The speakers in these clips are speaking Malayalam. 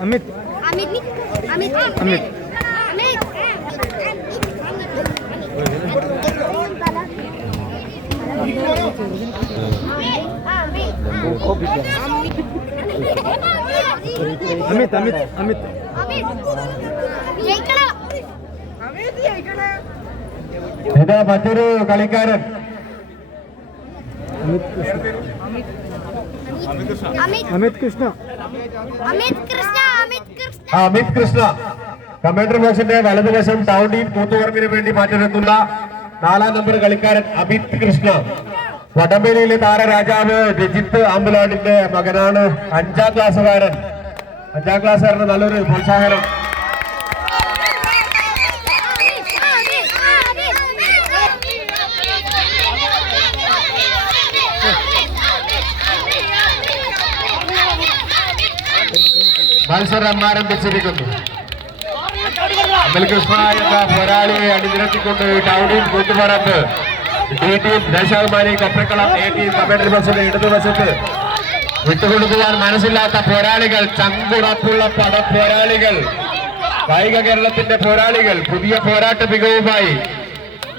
अमित अमित अमित अमित अमित अमित अमित ഇതാ മറ്റൊരു കളിക്കാരൻ अमित कृष्ण അമിത് കൃഷ്ണ കമാൻഡർ ബോക്സിന്റെ വലതുവശം ടൗൺ ടീം കൂത്തുപറമ്പിന് വേണ്ടി മാറ്റിനിർത്തുന്ന 4-ാം നമ്പർ കളിക്കാരൻ അമിത് കൃഷ്ണ. വടംവലിയിലെ താരരാജാവ് രജിത്ത് ആമ്പലാടിന്റെ മകനാണ്. 5-ാം ക്ലാസ്സുകാരന് നല്ലൊരു പ്രോത്സാഹനം. മത്സരം ആരംഭിച്ചിരിക്കുന്നു. അമൽ കൃഷ്ണ എന്ന പോരാളിയെ അണിനിരത്തിക്കൊണ്ട് town team Koothuparamba, D team Deshabhimani Koprakkalam, A team commander ബസ്സിന്റെ ഇടതുവശത്ത് വിട്ടുകൊടുക്കുവാൻ മനസ്സില്ലാത്ത പോരാളികൾ, ചങ്കുറപ്പുള്ള പോരാളികൾ, കായിക കേരളത്തിന്റെ പോരാളികൾ പുതിയ പോരാട്ട മികവുമായി,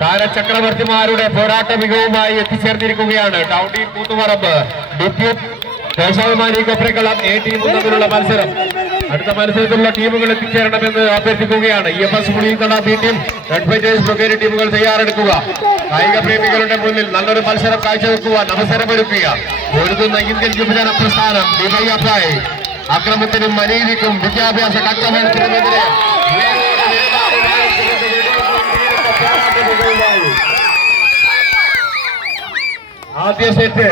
താരചക്രവർത്തിമാരുടെ പോരാട്ട മികവുമായി എത്തിച്ചേർന്നിരിക്കുകയാണ്. Town team Koothuparamba, D team Deshabhimani Koprakkalam, A team തമ്മിലുള്ള മത്സരം. അടുത്ത മത്സരത്തിലുള്ള ടീമുകൾ എത്തിച്ചേരണമെന്ന് അഭ്യർത്ഥിക്കുകയാണ്. EFS Puliyankada, B team, red fighters brigade ടീമുകൾ തയ്യാറെടുക്കുക. കായിക പ്രേമികളുടെ മുന്നിൽ നല്ലൊരു മത്സരം കാഴ്ചവെക്കുവാൻ അവസരമൊരുക്കുക. ഒരുതുന്ന ഇന്ത്യൻ വിഭജന പ്രസ്ഥാനം ഡിവൈഎഫ്ഐ അക്രമത്തിനും അനീതിക്കും വിദ്യാഭ്യാസ കച്ചവടത്തിനുമെതിരെ ആദ്യ സെറ്റ്